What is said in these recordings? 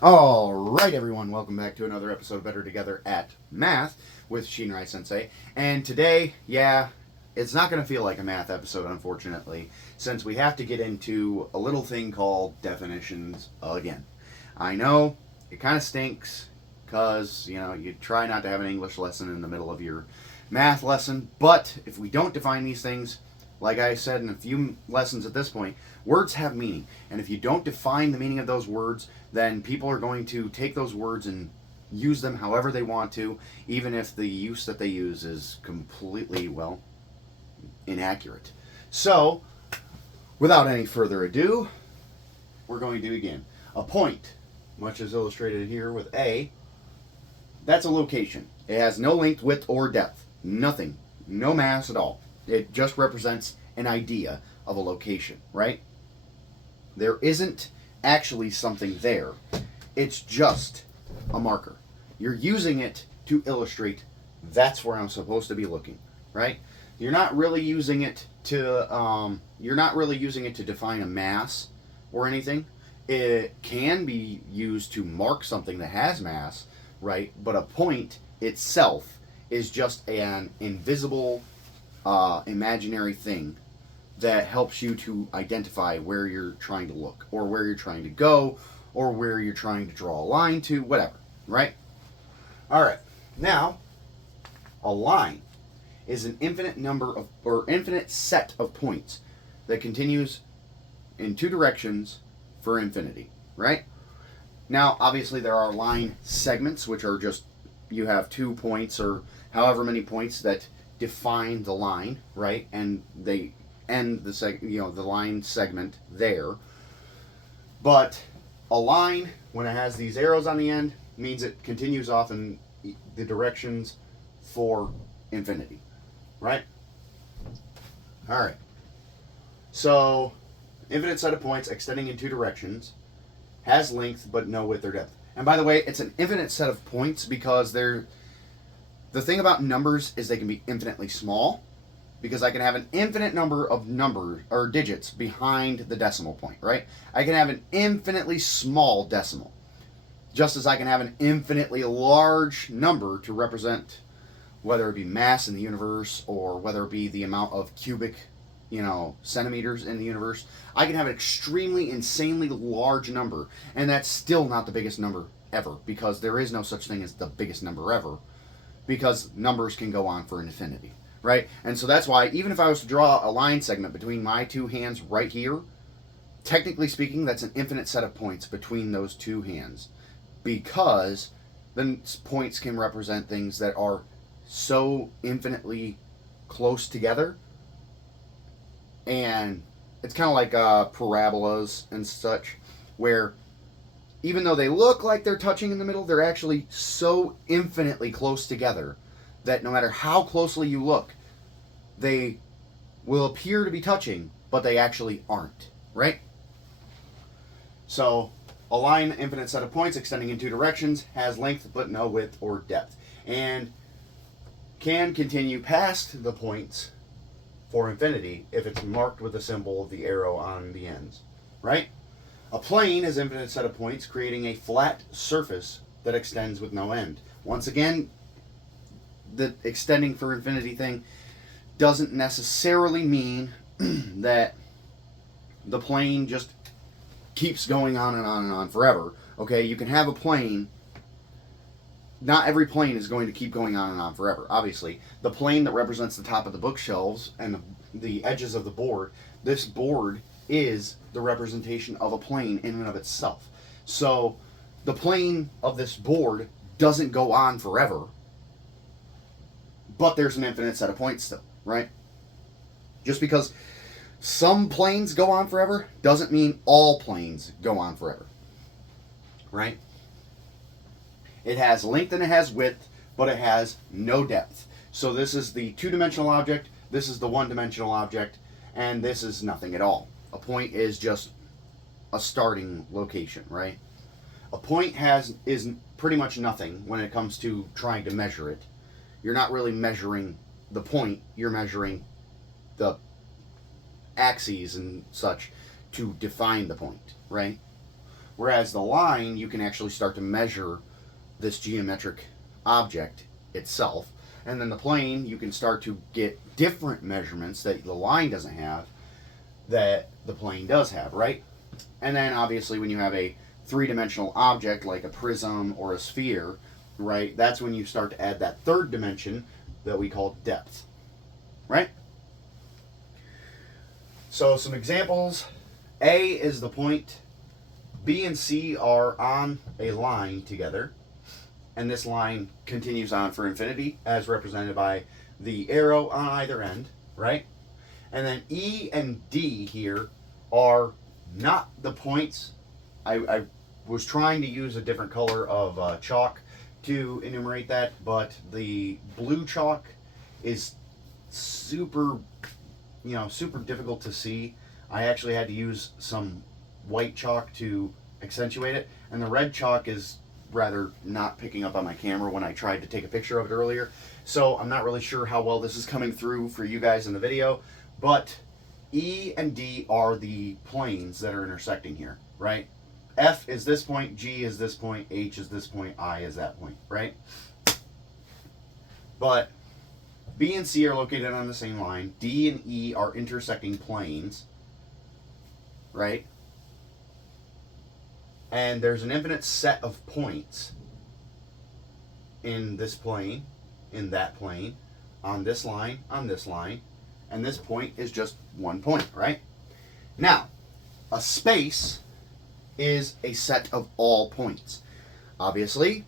All right, everyone, welcome back to another episode of Better Together at Math with Shinrai Sensei. And today, it's not going to feel like a math episode, unfortunately, since we have to get into a little thing called definitions again. I know it kind of stinks because, you try not to have an English lesson in the middle of your math lesson, but if we don't define these things, like I said in a few lessons at this point, words have meaning. And if you don't define the meaning of those words, then people are going to take those words and use them however they want to, even if the use that they use is completely, inaccurate. So, without any further ado, we're going to begin. A point, much as illustrated here with A, that's a location. It has no length, width, or depth. Nothing. No mass at all. It just represents an idea of a location, right? There isn't actually something there. It's just a marker. You're using it to illustrate that's where I'm supposed to be looking, right? You're not really using it to define a mass or anything. It can be used to mark something that has mass, right? But a point itself is just an invisible, imaginary thing that helps you to identify where you're trying to look, or where you're trying to go, or where you're trying to draw a line to, whatever, right? All right. Now, a line is an infinite set of points that continues in two directions for infinity, right? Now, obviously, there are line segments, which are just you have 2 points or however many points that define the line, right? And they end the line segment there. But a line, when it has these arrows on the end, means it continues off in the directions for infinity, right? All right. So, infinite set of points extending in two directions, has length but no width or depth. And by the way, it's an infinite set of points because the thing about numbers is they can be infinitely small, because I can have an infinite number of numbers or digits behind the decimal point, right? I can have an infinitely small decimal, just as I can have an infinitely large number to represent whether it be mass in the universe or whether it be the amount of cubic, centimeters in the universe. I can have an extremely, insanely large number, and that's still not the biggest number ever, because there is no such thing as the biggest number ever, because numbers can go on for infinity, right? And so that's why, even if I was to draw a line segment between my two hands right here, technically speaking, that's an infinite set of points between those two hands, because then points can represent things that are so infinitely close together. And it's kind of like parabolas and such, where even though they look like they're touching in the middle, they're actually so infinitely close together that no matter how closely you look, they will appear to be touching, but they actually aren't, right? So, a line, infinite set of points extending in two directions, has length but no width or depth, and can continue past the points for infinity if it's marked with the symbol of the arrow on the ends, right? A plane is an infinite set of points creating a flat surface that extends with no end. Once again, the extending for infinity thing doesn't necessarily mean that the plane just keeps going on and on and on forever. Okay, you can have a plane. Not every plane is going to keep going on and on forever. Obviously, the plane that represents the top of the bookshelves and the edges of the board, this board is the representation of a plane in and of itself. So, the plane of this board doesn't go on forever, but there's an infinite set of points still, right? Just because some planes go on forever doesn't mean all planes go on forever, right? It has length and it has width, but it has no depth. So this is the two-dimensional object, this is the one-dimensional object, and this is nothing at all. A point is just a starting location, right? A point is pretty much nothing when it comes to trying to measure it. You're not really measuring the point, you're measuring the axes and such to define the point, right? Whereas the line, you can actually start to measure this geometric object itself. And then the plane, you can start to get different measurements that the line doesn't have that the plane does have, right? And then obviously when you have a three-dimensional object like a prism or a sphere, right, that's when you start to add that third dimension that we call depth, right? So some examples. A is the point. B and C are on a line together, and this line continues on for infinity as represented by the arrow on either end, right? And then E and D here are not the points. I was trying to use a different color of chalk to enumerate that, but the blue chalk is super, super difficult to see. I actually had to use some white chalk to accentuate it, and the red chalk is rather not picking up on my camera when I tried to take a picture of it earlier. So I'm not really sure how well this is coming through for you guys in the video, but E and D are the planes that are intersecting here, right? F is this point, G is this point, H is this point, I is that point, right? But B and C are located on the same line. D and E are intersecting planes, right? And there's an infinite set of points in this plane, in that plane, on this line, and this point is just one point, right? Now, a space is a set of all points. Obviously,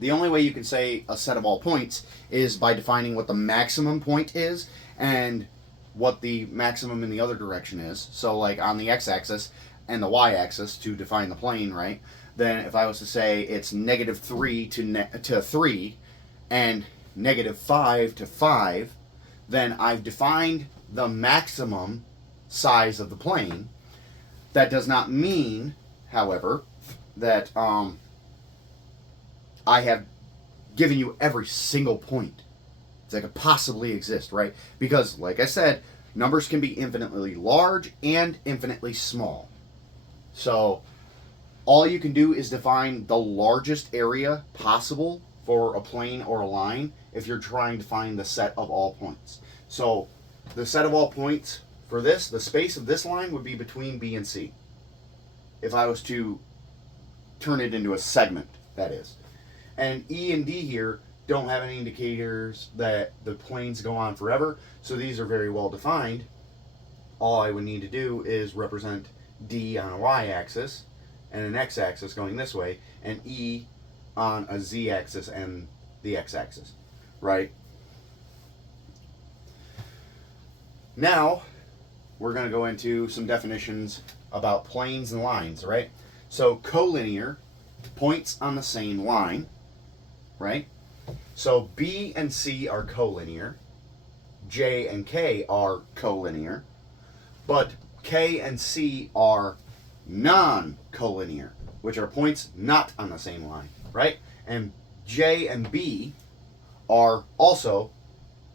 the only way you can say a set of all points is by defining what the maximum point is and what the maximum in the other direction is. So like on the x-axis and the y-axis to define the plane, right? Then if I was to say it's -3 to 3 and -5 to 5, then I've defined the maximum size of the plane. That does not mean, however, that I have given you every single point that could possibly exist, right? Because, like I said, numbers can be infinitely large and infinitely small. So all you can do is define the largest area possible for a plane or a line if you're trying to find the set of all points. So the set of all points for this, the space of this line would be between B and C. If I was to turn it into a segment, that is. And E and D here don't have any indicators that the planes go on forever, so these are very well defined. All I would need to do is represent D on a y-axis and an x-axis going this way, and E on a z-axis and the x-axis, right? Now, we're going to go into some definitions about planes and lines, right? So, collinear, points on the same line, right? So, B and C are collinear, J and K are collinear, but K and C are non-collinear, which are points not on the same line, right? And J and B are also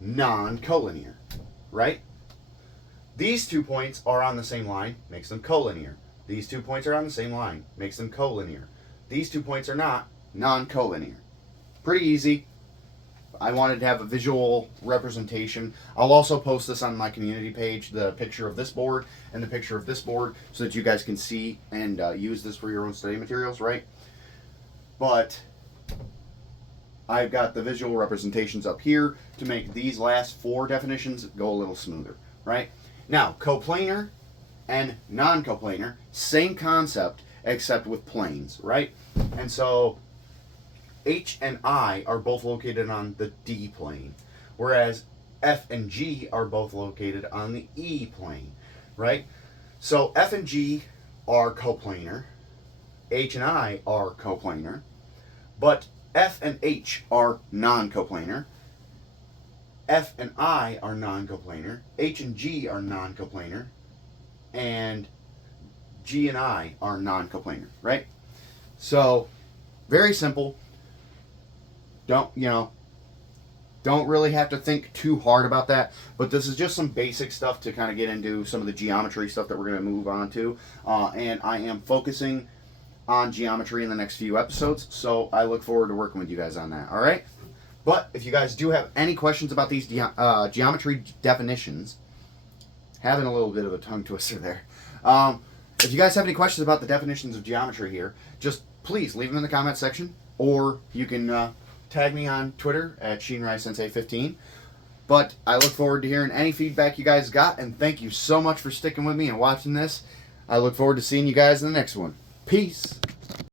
non-collinear, right? These 2 points are on the same line, makes them collinear. These 2 points are on the same line, makes them collinear. These 2 points are not, non-collinear. Pretty easy. I wanted to have a visual representation. I'll also post this on my community page, the picture of this board and the picture of this board, so that you guys can see and use this for your own study materials, right? But I've got the visual representations up here to make these last 4 definitions go a little smoother, right? Now, coplanar and non-coplanar, same concept except with planes, right? And so H and I are both located on the D plane, whereas F and G are both located on the E plane, right? So F and G are coplanar, H and I are coplanar, but F and H are non-coplanar, F and I are non-coplanar, H and G are non-coplanar, and G and I are non-coplanar, right? So, very simple. Don't, Don't really have to think too hard about that, but this is just some basic stuff to kind of get into some of the geometry stuff that we're going to move on to. And I am focusing on geometry in the next few episodes, so I look forward to working with you guys on that. All right? But if you guys do have any questions about these geometry definitions, having a little bit of a tongue twister there. If you guys have any questions about the definitions of geometry here, just please leave them in the comment section, or you can tag me on Twitter at ShinraiSensei15. But I look forward to hearing any feedback you guys got, and thank you so much for sticking with me and watching this. I look forward to seeing you guys in the next one. Peace.